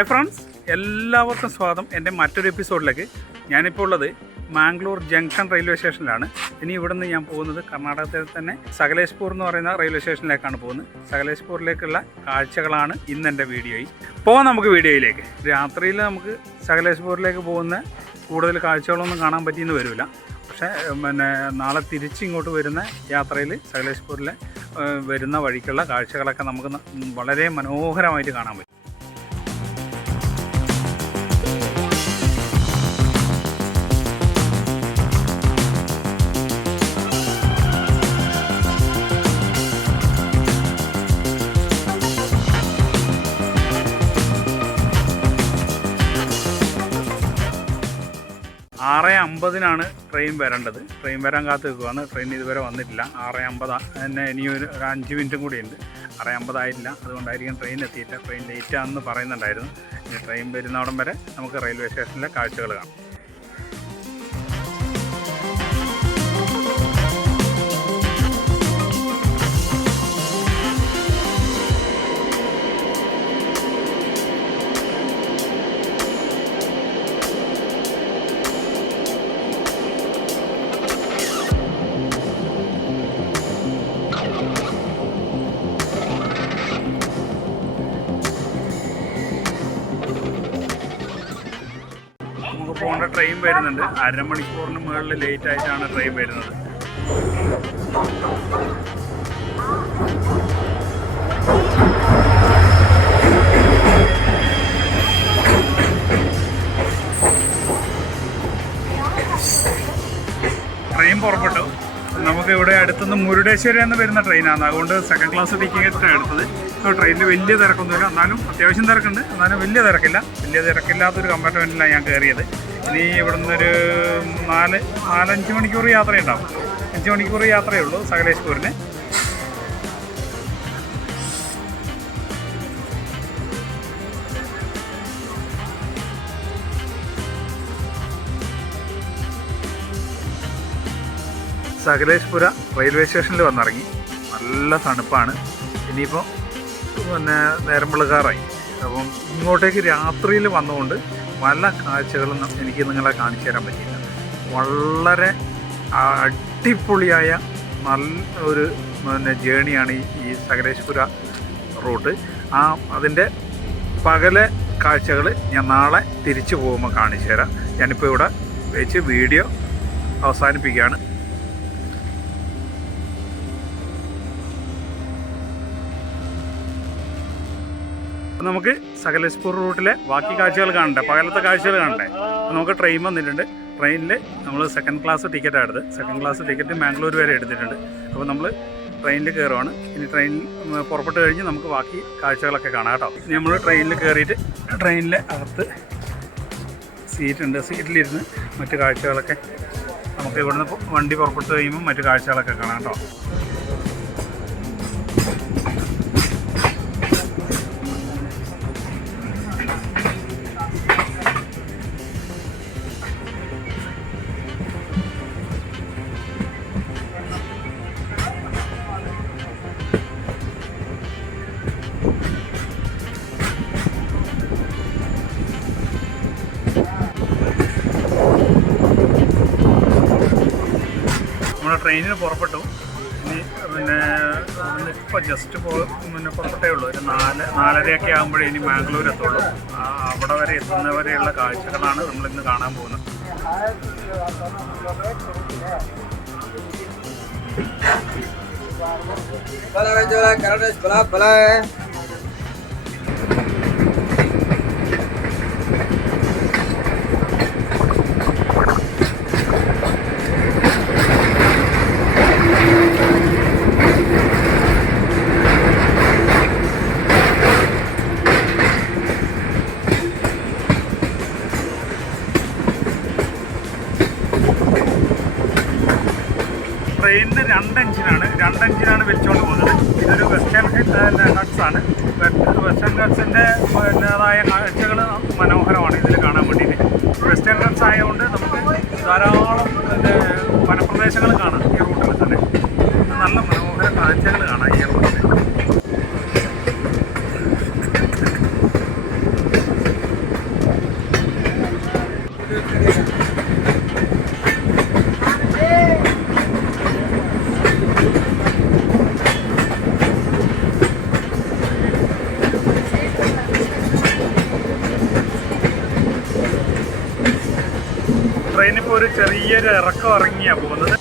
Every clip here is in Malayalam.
ഹായ് ഫ്രണ്ട്സ്, എല്ലാവർക്കും സ്വാഗതം എൻ്റെ മറ്റൊരു എപ്പിസോഡിലേക്ക്. ഞാനിപ്പോൾ ഉള്ളത് മാംഗ്ലൂർ ജംഗ്ഷൻ റെയിൽവേ സ്റ്റേഷനിലാണ്. ഇനി ഇവിടെ നിന്ന് ഞാൻ പോകുന്നത് കർണാടകത്തിൽ തന്നെ സകലേശ്പൂർ എന്ന് പറയുന്ന റെയിൽവേ സ്റ്റേഷനിലേക്കാണ് പോകുന്നത്. സകലേശ്പൂരിലേക്കുള്ള കാഴ്ചകളാണ് ഇന്ന് എൻ്റെ വീഡിയോയിൽ. പോകാം നമുക്ക് വീഡിയോയിലേക്ക്. രാത്രിയിൽ നമുക്ക് സകലേശ്പൂരിലേക്ക് പോകുന്ന കൂടുതൽ കാഴ്ചകളൊന്നും കാണാൻ പറ്റിയെന്ന് വരില്ല. പക്ഷേ നാളെ തിരിച്ചിങ്ങോട്ട് വരുന്ന യാത്രയിൽ സകലേശ്പൂരിൽ വരുന്ന വഴിക്കുള്ള കാഴ്ചകളൊക്കെ നമുക്ക് വളരെ മനോഹരമായിട്ട് കാണാൻ പറ്റും. ആറ് 50 ട്രെയിൻ വരേണ്ടത്. ട്രെയിൻ വരാൻ കാത്തു നിൽക്കുകയാണ്. ട്രെയിൻ ഇതുവരെ വന്നിട്ടില്ല. 6:50 തന്നെ. ഇനിയൊരു 5 മിനിറ്റും കൂടിയുണ്ട്. 6:50 ആയിട്ടില്ല. അതുകൊണ്ടായിരിക്കും ട്രെയിൻ എത്തിയില്ല. ട്രെയിൻ ലേറ്റാണെന്ന് പറയുന്നുണ്ടായിരുന്നു. ഇനി ട്രെയിൻ വരുന്നവിടം വരെ നമുക്ക് റെയിൽവേ സ്റ്റേഷനിലെ കാഴ്ചകൾ കാണാം. പോകേണ്ട ട്രെയിൻ വരുന്നുണ്ട്. അരമണിക്കൂറിന് മുകളിൽ ലേറ്റ് ആയിട്ടാണ് ട്രെയിൻ വരുന്നത്. ട്രെയിൻ പുറപ്പെട്ടു. നമുക്ക് ഇവിടെ അടുത്തുനിന്ന് മുരുടേശ്വരി എന്ന് വരുന്ന ട്രെയിനാണ്. അതുകൊണ്ട് സെക്കൻഡ് ക്ലാസ് ടിക്കറ്റാണ് എടുത്തത്. അപ്പോൾ ട്രെയിനിൽ വലിയ തിരക്കൊന്നുമില്ല. എന്നാലും അത്യാവശ്യം തിരക്കുണ്ട്. എന്നാലും വലിയ തിരക്കില്ലാത്തൊരു കമ്പാർട്ട്മെൻറ്റിലാണ് ഞാൻ കയറിയത്. ഇനി ഇവിടെ നിന്നൊരു 4-5 മണിക്കൂർ യാത്രയുണ്ടാവും. 5 മണിക്കൂർ യാത്രയേ ഉള്ളൂ സകലേശ്പൂരിന്. സകലേശ്പുര റെയിൽവേ സ്റ്റേഷനിൽ വന്നിറങ്ങി. നല്ല തണുപ്പാണ്. ഇനിയിപ്പോൾ നേരം വെളുക്കാറായി. അപ്പം ഇങ്ങോട്ടേക്ക് രാത്രിയിൽ വന്നുകൊണ്ട് പല കാഴ്ചകളും എനിക്ക് നിങ്ങളെ കാണിച്ചു തരാൻ പറ്റില്ല. വളരെ അടിപൊളിയായ നല്ല ഒരു ജേണിയാണ് ഈ സകലേശ്പുര റൂട്ട്. അതിൻ്റെ പകലെ കാഴ്ചകൾ ഞാൻ നാളെ തിരിച്ചു പോകുമ്പോൾ കാണിച്ചു തരാം. ഞാനിപ്പോൾ ഇവിടെ വെച്ച് വീഡിയോ അവസാനിപ്പിക്കുകയാണ്. നമുക്ക് സകലേശ്പൂർ റൂട്ടിലെ ബാക്കി കാഴ്ചകൾ കാണണ്ടേ, പകലത്തെ കാഴ്ചകൾ കാണണ്ടേ. നമുക്ക് ട്രെയിൻ വന്നിട്ടുണ്ട്. ട്രെയിനിൽ നമ്മൾ സെക്കൻഡ് ക്ലാസ് ടിക്കറ്റാണ് എടുത്തത്. സെക്കൻഡ് ക്ലാസ് ടിക്കറ്റ് മാംഗ്ലൂർ വരെ എടുത്തിട്ടുണ്ട്. അപ്പോൾ നമ്മൾ ട്രെയിനിൽ കയറുവാണ്. ഇനി ട്രെയിനിൽ പുറപ്പെട്ട് കഴിഞ്ഞ് നമുക്ക് ബാക്കി കാഴ്ചകളൊക്കെ കാണാം കേട്ടോ. ഇനി നമ്മൾ ട്രെയിനിൽ കയറിയിട്ട് ട്രെയിനിലെ അകത്ത് സീറ്റുണ്ട്. സീറ്റിലിരുന്ന് മറ്റു കാഴ്ചകളൊക്കെ നമുക്ക് ഇവിടുന്ന് വണ്ടി പുറപ്പെട്ട് കഴിയുമ്പോൾ മറ്റു കാഴ്ചകളൊക്കെ കാണാം കേട്ടോ. ട്രെയിനിന് പുറപ്പെട്ടു. ഇനി ഇപ്പോൾ ജസ്റ്റ് പുറപ്പെട്ടേ ഉള്ളൂ. ഒരു 4:30 ആകുമ്പോഴേ ഇനി മാംഗ്ലൂർ എത്തുള്ളൂ. അവിടെ വരെ എത്തുന്നവരെയുള്ള കാഴ്ചകളാണ് നമ്മളിന്ന് കാണാൻ പോകുന്നത്. ട്രെയിനിന് 2 എഞ്ചിനാണ് വലിച്ചുകൊണ്ട് പോകുന്നത്. ഇതൊരു വെസ്റ്റേൺ ഗട്ട്സാണ്. വെസ്റ്റേൺ ഗട്ട്സിൻ്റെ കാഴ്ചകൾ മനോഹരമാണ് ഇതിൽ കാണാൻ വേണ്ടിയിട്ട്. വെസ്റ്റേൺ ഗട്ട്സ് ആയതുകൊണ്ട് നമുക്ക് ധാരാളം വനപ്രദേശങ്ങൾ കാണാം ഈ റൂട്ടിൽ തന്നെ. നല്ല മനോഹര കാഴ്ചകൾ കാണാം ഈ റൂട്ടിൽ. ട്രെയിനിപ്പോൾ ഒരു ചെറിയൊരു ഇറക്കം ഇറങ്ങിയാണ് പോകുന്നത്.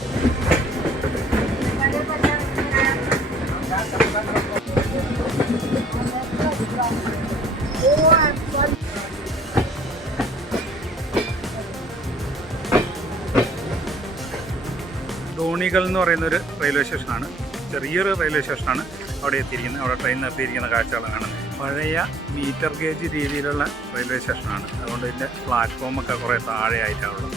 ധോണികൾ എന്ന് പറയുന്നൊരു റെയിൽവേ സ്റ്റേഷനാണ്. ചെറിയൊരു റെയിൽവേ സ്റ്റേഷനാണ് അവിടെ എത്തിയിരിക്കുന്നത്. അവിടെ ട്രെയിൻ നിർത്തിയിരിക്കുന്ന കാഴ്ചകളാണ് കാണുന്നത്. പഴയ മീറ്റർ ഗേജ് രീതിയിലുള്ള റെയിൽവേ സ്റ്റേഷനാണ്. അതുകൊണ്ട് ഇതിൻ്റെ പ്ലാറ്റ്ഫോമൊക്കെ കുറേ താഴെയായിട്ടാണുള്ളത്.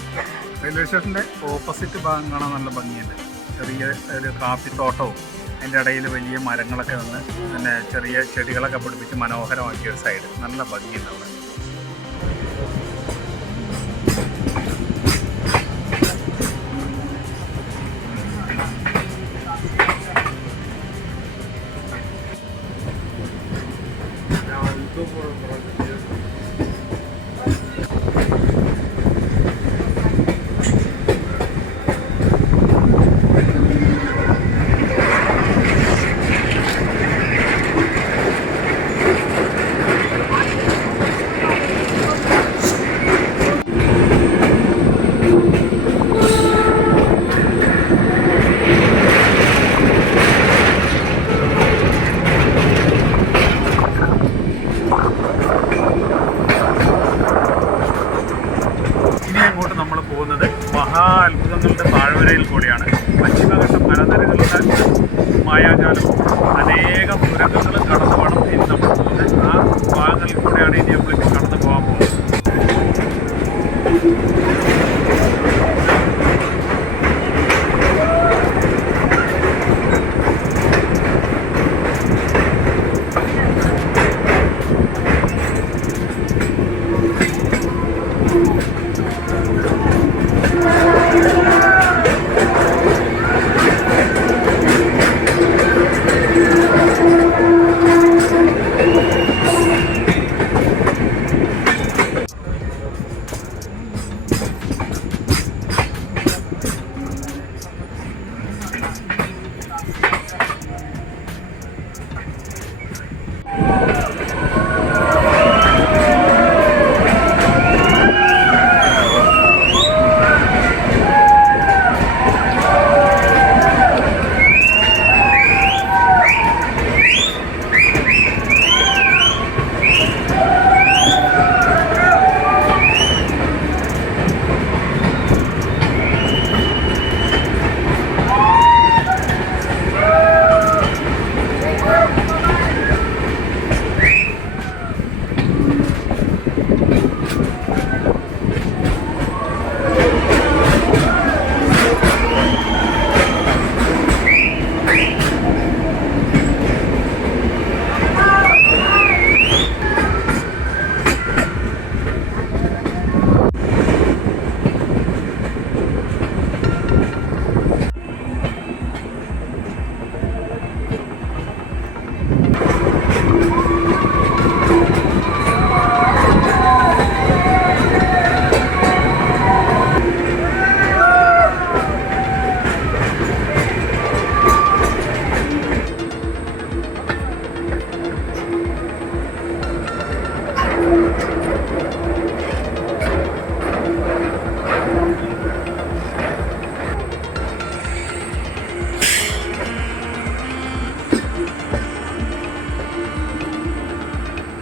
റെയിൽവേ സ്റ്റേഷൻ്റെ ഓപ്പോസിറ്റ് ഭാഗം കാണാൻ നല്ല ഭംഗിയുണ്ട്. ചെറിയ ഒരു കാപ്പിത്തോട്ടവും അതിൻ്റെ ഇടയിൽ വലിയ മരങ്ങളൊക്കെ വന്ന് പിന്നെ ചെറിയ ചെടികളൊക്കെ പിടിപ്പിച്ച് മനോഹരമാക്കിയ ഒരു സൈഡ് നല്ല ഭംഗിയുണ്ട് അവിടെ. അത്ഭുതങ്ങളുടെ താഴ്വരയിൽ കൂടിയാണ്. പശ്ചിമഘട്ട മലനിരകളുടെ മായാജാലവും അനേകം ദുരന്തങ്ങളും കടന്നു വേണം ഇനി നമ്മൾ പോകുന്നത്. ആ ഭാഗങ്ങളിൽ കൂടെയാണ് ഇനി നമ്മളിപ്പോൾ കടന്നു പോകാൻ പോകുന്നത്.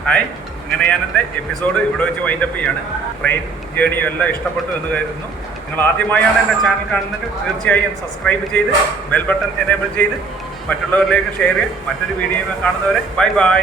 ഹായ്, അങ്ങനെ ഞാൻ എൻ്റെ എപ്പിസോഡ് ഇവിടെ വെച്ച് വൈൻഡപ്പ് ചെയ്യാണ്. ട്രെയിൻ ജേണിയും എല്ലാം ഇഷ്ടപ്പെട്ടു എന്ന് കരുതുന്നു. നിങ്ങൾ ആദ്യമായാണ് എൻ്റെ ചാനൽ കാണുന്നത്, തീർച്ചയായും സബ്സ്ക്രൈബ് ചെയ്ത് ബെൽ ബട്ടൺ എനേബിൾ ചെയ്ത് മറ്റുള്ളവരിലേക്ക് ഷെയർ ചെയ്ത് മറ്റൊരു വീഡിയോ കാണുന്നവരെ ബൈ ബൈ.